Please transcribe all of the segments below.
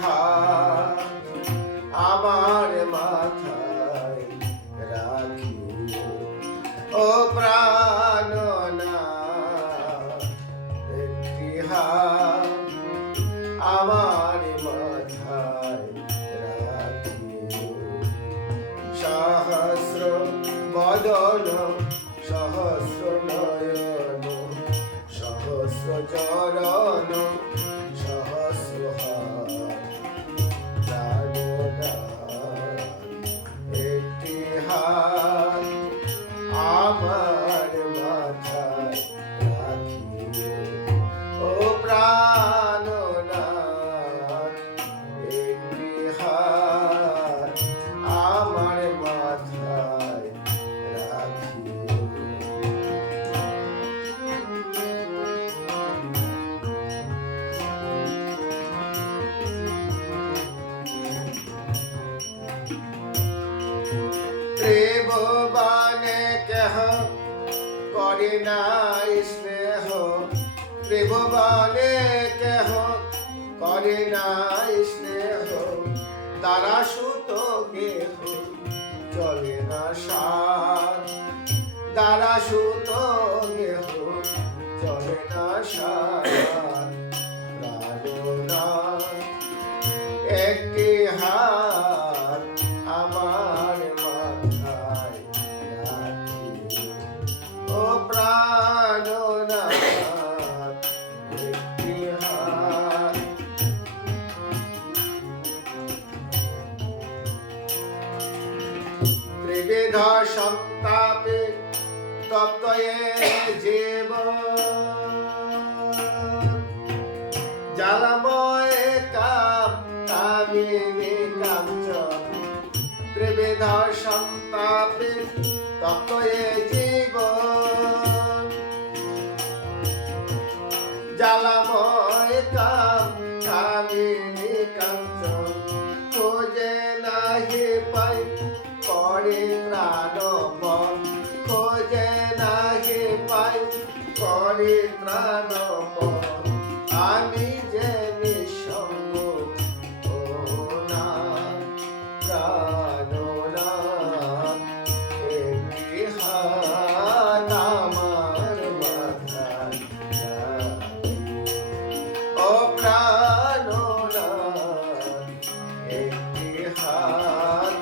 হাত আমার মাথায় রাখিও ও প্রাণনাথ, একটি হাত আমার মাথায় রাখিও। সহস্র বদন সহস্র নয়ন সহস্র চরণ সহস্র হাত একটি হাত আমার মাথায় রাখিও ও প্রাণনাথ, একটি হাত আমার মাথায় রাখিও। ত্রিভুবনে কেহ করে নাই স্নেহ, ত্রিভুবনে কেহ করে নাই স্নেহ, তারা সুত গেহ চলে না সাথ, তারা সুত গেহ চলে না সাথ। প্রাণনাথ, একটি হাত আমার মাথায় রাখিও ও প্রাণনাথ, একটি হাত। ত্রিবিধ সন্তাপে তপ্ত এ জীবন, জ্বালাময় কাম কামিনী কাঞ্চন, ত্রিবিধ সন্তাপে তপ্ত এ জীবন, জ্বালাময় কাম কামিনী কাঞ্চন, খোঁজে নাহি পাই পরিত্রাণপণ, খোঁজে নাহি পাই পরিত্রাণপণ। আমি যে নিঃসঙ্গ ও নাথ, প্রাণনাথ, একটি হাত আমার মাথায় রাখিও ও প্রাণনাথ, একটি হাত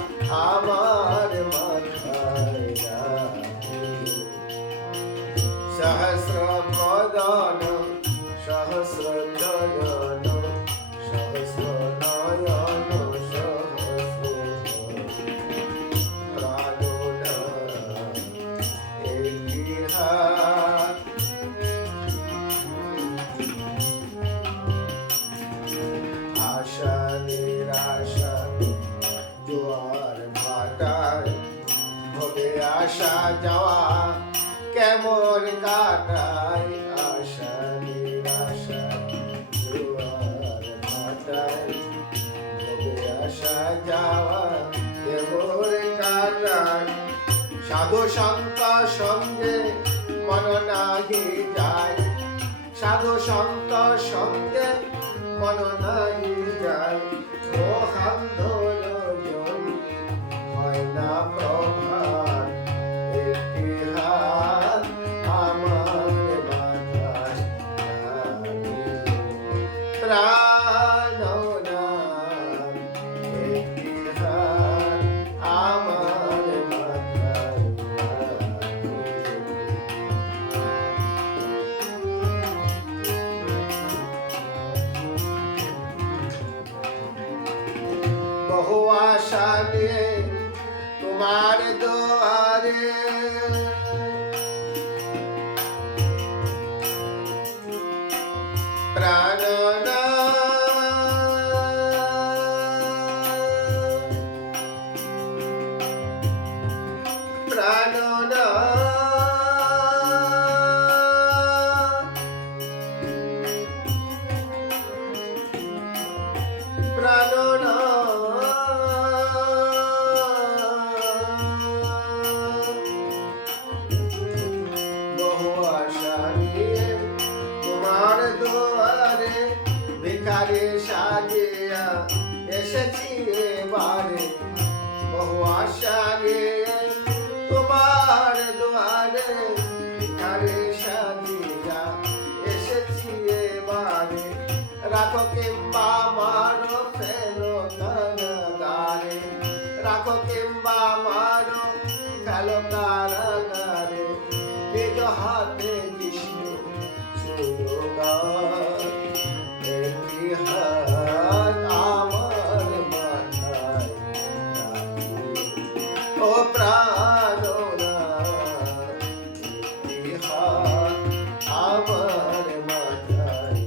আমার মাথায় রাখিও। সহস্র বদন সহস্র চরণ সহস্র নয়ন সহস্র প্রাণনাথ, একটি হাত আশা নিরাশা জোয়ার ভাটায় হবে আসা যাওয়া কেমন কাটায়, আশা নিরাশা জোয়ার ভাটায় হবে আসা যাওয়া কেমন কাটায়। সাধু সন্ত সঙ্গে মন নাহি যায়, সাধু সন্ত সঙ্গে মন নাহি যায়, মোহান্ধজন হয় না প্রভাত, একটি হাত আমার মাথায় রাখিও প্রাণনাথ, একটি হাত আমার মাথায় রাখিও। বহু আশা নিয়ে তোমার দুয়ারে প্রাণনাথ, প্রাণনাথ, প্রাণনাথ, বহু আশা নিয়ে তোমার দুয়ারে ভিখারি সাজিয়া এসেছি এবারে বহু আশা নিয়ে তোমার দুয়ারে ভিখারি সাজিয়া এসেছি এবারে রাখো কিংবা মারো ফেলো কারাগারে রাখো কিংবা মারো ফেলো কারাগারে নিজ হাতে বিষ্ণু সুরগার একটি হাত আমার মাথায় ও প্রাণনাথ একটি হাত আমার মাথায়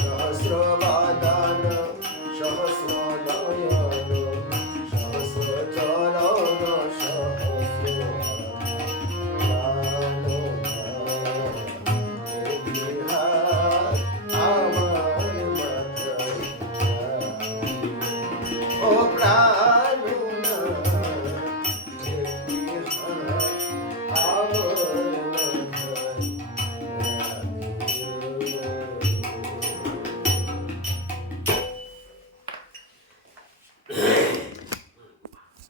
সহস্র